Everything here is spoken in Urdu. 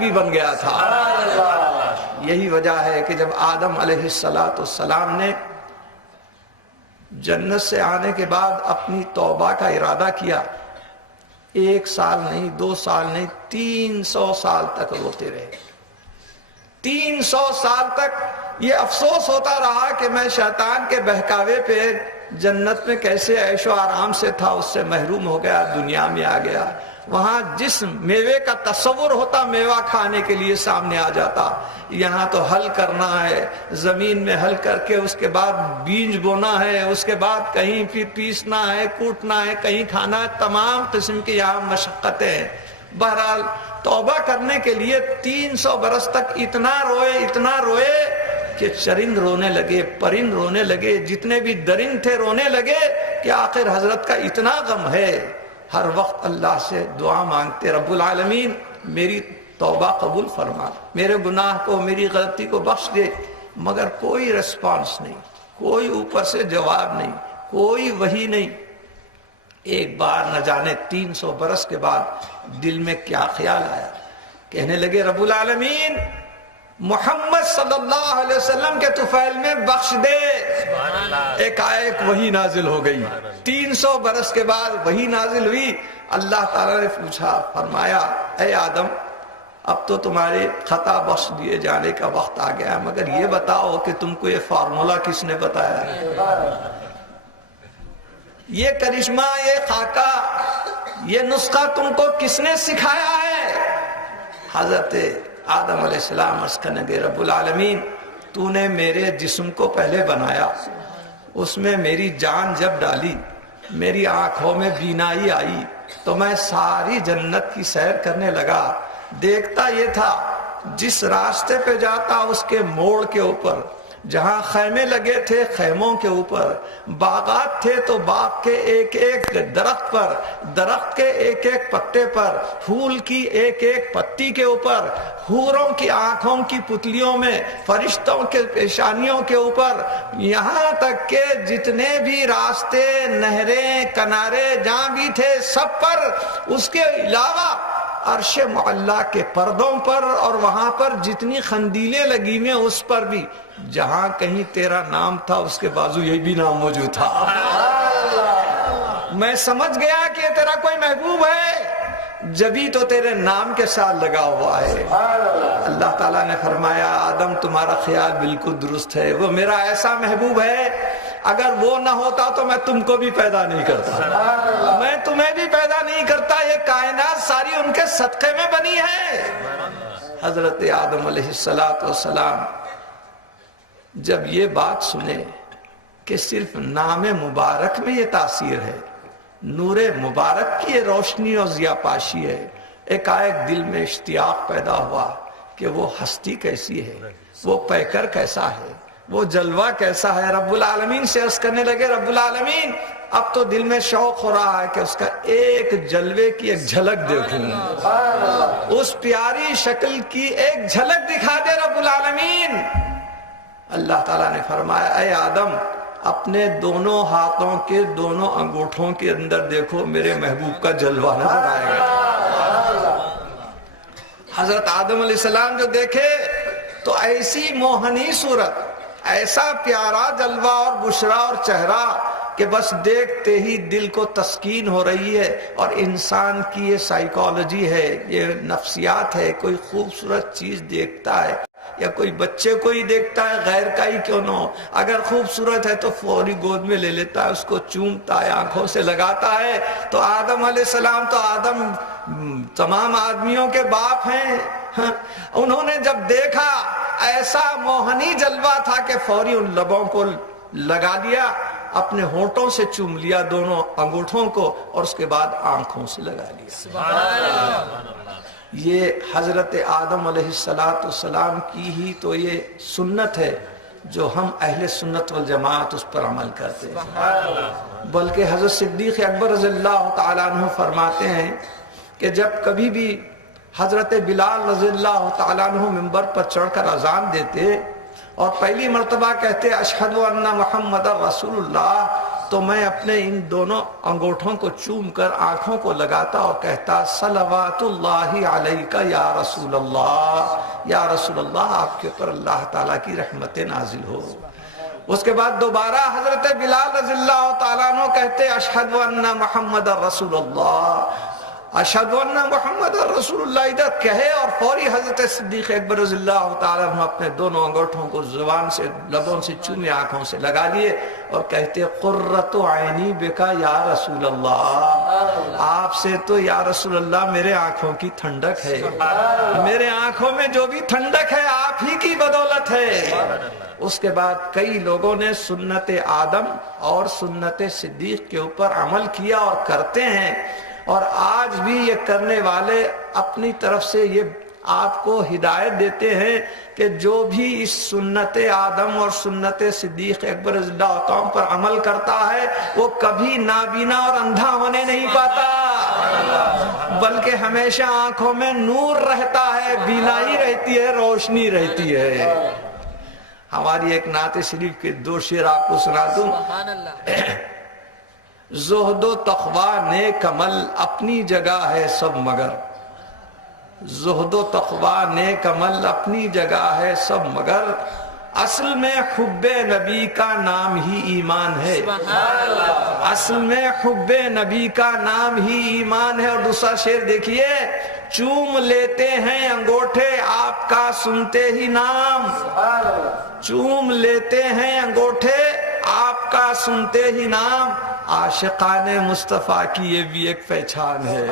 بھی بن گیا تھا۔ یہی وجہ ہے کہ جب آدم علیہ السلام نے جنت سے آنے کے بعد اپنی توبہ کا ارادہ کیا، 1 سال نہیں، 2 سال نہیں، 300 سال تک روتے رہے۔ 300 سال تک یہ افسوس ہوتا رہا کہ میں شیطان کے بہکاوے پہ جنت میں کیسے عیش و آرام سے تھا، اس سے محروم ہو گیا، دنیا میں آ گیا۔ وہاں جس میوے کا تصور ہوتا میوہ کھانے کے لیے سامنے آ جاتا، یہاں تو حل کرنا ہے، زمین میں حل کر کے اس کے بعد بیج بونا ہے، اس کے بعد کہیں پھر پیسنا ہے، کوٹنا ہے، کہیں کھانا ہے، تمام قسم کی یہاں مشقتیں ہیں۔ بہرحال توبہ کرنے کے لیے 300 برس تک اتنا روئے کہ چرند رونے لگے، پرند رونے لگے، جتنے بھی درند تھے رونے لگے کہ آخر حضرت کا اتنا غم ہے۔ ہر وقت اللہ سے دعا مانگتے، رب العالمین میری توبہ قبول فرما، میرے گناہ کو، میری غلطی کو بخش دے، مگر کوئی ریسپانس نہیں، کوئی اوپر سے جواب نہیں، کوئی وحی نہیں۔ ایک بار نہ جانے 300 برس کے بعد دل میں کیا خیال آیا، کہنے لگے رب العالمین محمد صلی اللہ علیہ وسلم کے طفیل میں بخش دے۔ ایک وحی نازل ہو گئی، 300 برس کے بعد وحی نازل ہوئی۔ اللہ تعالیٰ نے پوچھا، فرمایا اے آدم اب تو تمہارے خطا بخش دیے جانے کا وقت آ گیا، مگر یہ بتاؤ کہ تم کو یہ فارمولا کس نے بتایا، یہ کرشمہ، یہ خاکہ، یہ نسخہ تم کو کس نے سکھایا ہے؟ حضرت آدم علیہ السلام عرض کرنے لگے رب العالمین تو نے میرے جسم کو پہلے بنایا، اس میں میری جان جب ڈالی، میری آنکھوں میں بینائی آئی تو میں ساری جنت کی سیر کرنے لگا۔ دیکھتا یہ تھا جس راستے پہ جاتا اس کے موڑ کے اوپر، جہاں خیمے لگے تھے خیموں کے اوپر، باغات تھے تو باغ کے ایک ایک درخت پر، درخت کے ایک ایک پتے پر، پھول کی ایک ایک پتی کے اوپر، حوروں کی آنکھوں کی پتلیوں میں، فرشتوں کے پیشانیوں کے اوپر، یہاں تک کہ جتنے بھی راستے، نہریں، کنارے جہاں بھی تھے سب پر، اس کے علاوہ عرش معلیٰ کے پردوں پر اور وہاں پر جتنی خندیلیں لگی ہوئی ہیں اس پر بھی، جہاں کہیں تیرا نام تھا اس کے بازو یہ بھی نام موجود تھا۔ میں سمجھ گیا کہ یہ تیرا کوئی محبوب ہے، جبھی تو تیرے نام کے ساتھ لگا ہوا ہے۔ اللہ تعالیٰ نے فرمایا آدم تمہارا خیال بالکل درست ہے، وہ میرا ایسا محبوب ہے اگر وہ نہ ہوتا تو میں تم کو بھی پیدا نہیں کرتا، میں تمہیں بھی پیدا نہیں کرتا، یہ کائنات ساری ان کے صدقے میں بنی ہے۔ حضرت آدم علیہ السلام جب یہ بات سنے کہ صرف نام مبارک میں یہ تاثیر ہے، نور مبارک کی یہ روشنی اور ضیاء پاشی ہے، ایک دل میں اشتیاق پیدا ہوا کہ وہ ہستی کیسی ہے، وہ پیکر کیسا ہے، وہ جلوہ کیسا ہے۔ رب العالمین سے عرض کرنے لگے رب العالمین اب تو دل میں شوق ہو رہا ہے کہ اس کا ایک جلوے کی ایک جھلک دیکھوں، اس پیاری شکل کی ایک جھلک دکھا دے رب العالمین۔ اللہ تعالیٰ نے فرمایا اے آدم اپنے دونوں ہاتھوں کے دونوں انگوٹھوں کے اندر دیکھو، میرے محبوب کا جلوہ نظر آئے گا۔ حضرت آدم علیہ السلام جو دیکھے تو ایسی موہنی صورت، ایسا پیارا جلوہ اور بشرا اور چہرہ کہ بس دیکھتے ہی دل کو تسکین ہو رہی ہے۔ اور انسان کی یہ سائیکالوجی ہے، یہ نفسیات ہے، کوئی خوبصورت چیز دیکھتا ہے یا کوئی بچے کو ہی دیکھتا ہے غیر کا ہی کیوں نہ ہو، اگر خوبصورت ہے تو فوری گود میں لے لیتا ہے، اس کو چومتا ہے، آنکھوں سے لگاتا ہے۔ تو آدم علیہ السلام تو آدم تمام آدمیوں کے باپ ہیں، انہوں نے جب دیکھا ایسا موہنی جلوہ تھا کہ فوری ان لبوں کو لگا لیا، اپنے ہونٹوں سے چوم لیا دونوں انگوٹھوں کو اور اس کے بعد آنکھوں سے لگا لیا۔ یہ حضرت آدم علیہ السلام کی ہی تو یہ سنت ہے جو ہم اہل سنت والجماعت اس پر عمل کرتے ہیں۔ بلکہ حضرت صدیق اکبر رضی اللہ تعالیٰ عنہ فرماتے ہیں کہ جب کبھی بھی حضرت بلال رضی اللہ تعالیٰ عنہ منبر پر چڑھ کر اذان دیتے اور پہلی مرتبہ کہتے اشہد ان محمد رسول اللہ، تو میں اپنے ان دونوں انگوٹھوں کو چوم کر آنکھوں کو لگاتا اور کہتا صلوات اللہ علیکہ یا رسول اللہ، یا رسول اللہ آپ کے اوپر اللہ تعالیٰ کی رحمت نازل ہو۔ اس کے بعد دوبارہ حضرت بلال رضی اللہ تعالیٰ عنہ کہتے اشہد ان محمد رسول اللہ، اشہد ان محمد رسول اللہ ادھر کہے اور فوری حضرت صدیق اکبر رضی اللہ تعالیٰ عنہ اپنے دونوں انگوٹھوں کو زبان سے لبوں سے چومے آنکھوں سے لگا لیے اور کہتے قرۃ عینی بکا یا رسول اللہ، آپ سے تو یا رسول اللہ میرے آنکھوں کی ٹھنڈک ہے، میرے آنکھوں میں جو بھی ٹھنڈک ہے آپ ہی کی بدولت ہے۔ اس کے بعد کئی لوگوں نے سنت آدم اور سنت صدیق کے اوپر عمل کیا اور کرتے ہیں، اور آج بھی یہ کرنے والے اپنی طرف سے یہ آپ کو ہدایت دیتے ہیں کہ جو بھی اس سنت آدم اور سنت صدیق اکبر رضی اللہ عنہ پر عمل کرتا ہے وہ کبھی نابینا اور اندھا ہونے نہیں پاتا، بلکہ ہمیشہ آنکھوں میں نور رہتا ہے، بینائی رہتی ہے، روشنی رہتی ہے۔ ہماری ایک نعت شریف کے 2 شعر آپ کو سنا دوں۔ زہد و تقویٰ نیک عمل اپنی جگہ ہے سب مگر، زہد و تقویٰ نیک عمل اپنی جگہ ہے سب مگر، اصل میں حب نبی کا نام ہی ایمان ہے، اصل میں حب نبی کا نام ہی ایمان ہے۔ اور دوسرا شعر دیکھیے، چوم لیتے ہیں انگوٹھے آپ کا سنتے ہی نام، چوم لیتے ہیں انگوٹھے آپ کا سنتے ہی نام، عاشقان مصطفیٰ کی یہ بھی ایک پہچان ہے۔